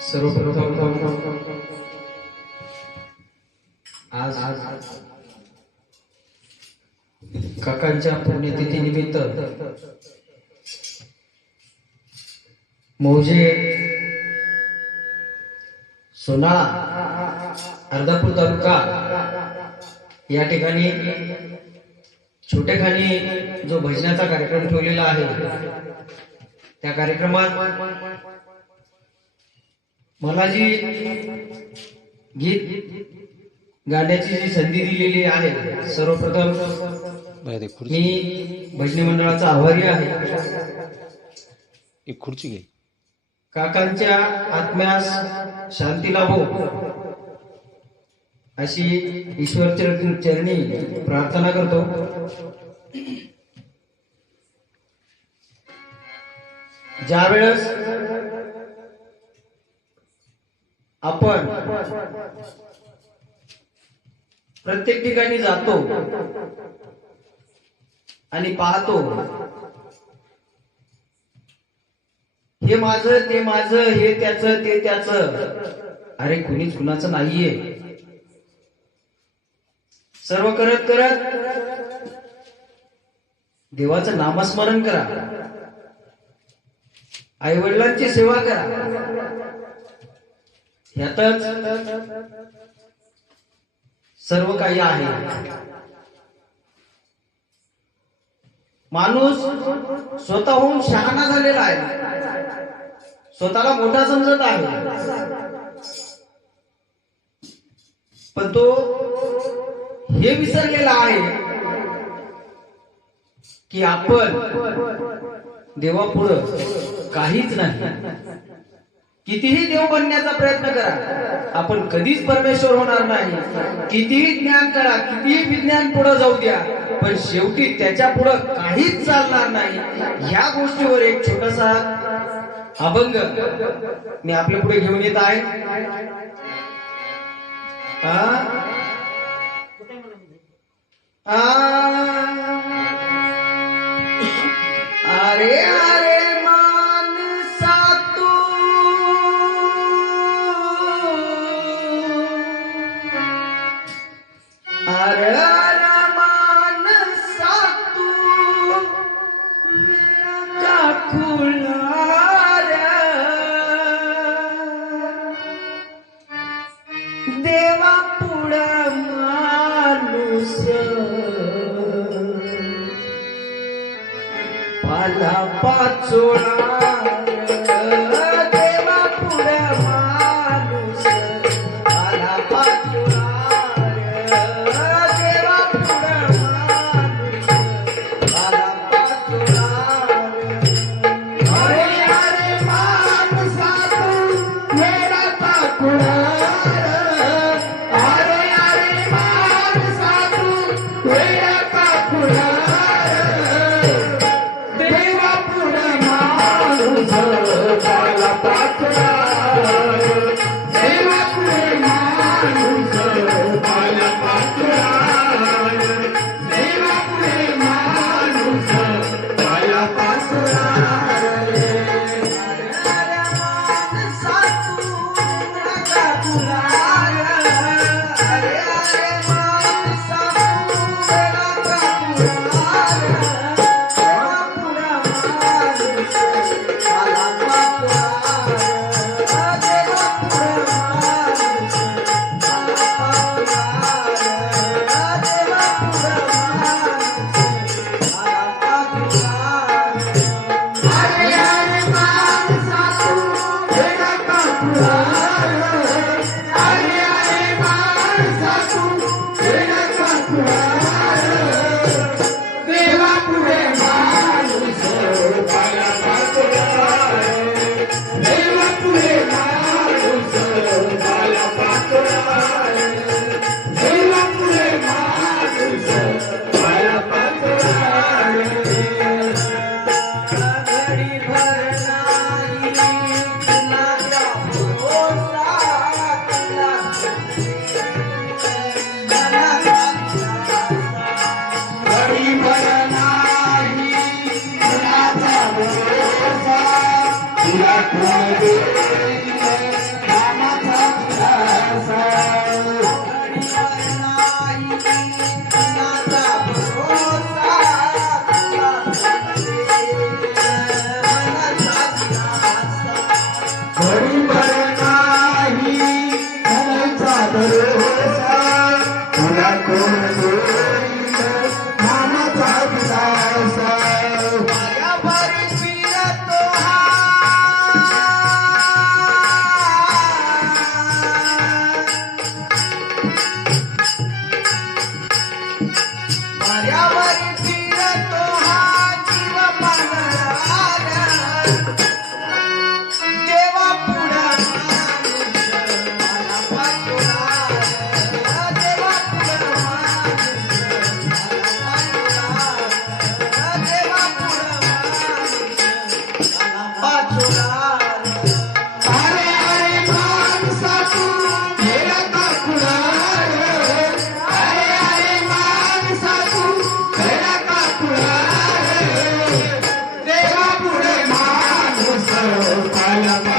सर्वप्रथम आज काकांच्या पुण्यतिथी निमित्त मौजे सोनाळा अर्धापूर तालुका या ठिकाणी छोटेखानी जो भजनाचा कार्यक्रम ठेवलेला आहे त्या कार्यक्रमात मला जी गीत गाण्याची जी संधी दिलेली आहे सर्वप्रथम मी भजनी मंडळाचा आभारी आहे. एक खुर्ची घे. काकांच्या आत्म्यास शांती लाभो. अशी ईश्वर चर- चरणी प्रार्थना करतो. ज्या वेळेस आपण प्रत्येक ठिकाणी जातो आणि पाहतो. हे माझं ते माझं हे त्याच ते त्याच. अरे कुणीच कुणाचं नाहीये. सर्व करत करत देवाचं नामस्मरण करा. आई वडिलांची सेवा करा. ह्यातच सर्व काही आहे. माणूस स्वतःहून शहाणा झालेला आहे. स्वतःला मोठा समजत आहे. पण तो हे विसरलेला आहे की आपण देवापुढं काहीच नाही. कितीही देव बनण्याचा प्रयत्न करा आपण कधीच परमेश्वर होणार नाही. कितीही ज्ञान करा कितीही विज्ञान पुढे जाऊ द्या पण शेवटी त्याच्या पुढं काहीच चालणार नाही. ह्या गोष्टीवर एक छोटासा अभंग मी आपल्या पुढे घेऊन येत आहे. हा आ? पाचोळा. माणूस पाया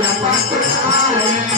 la paz.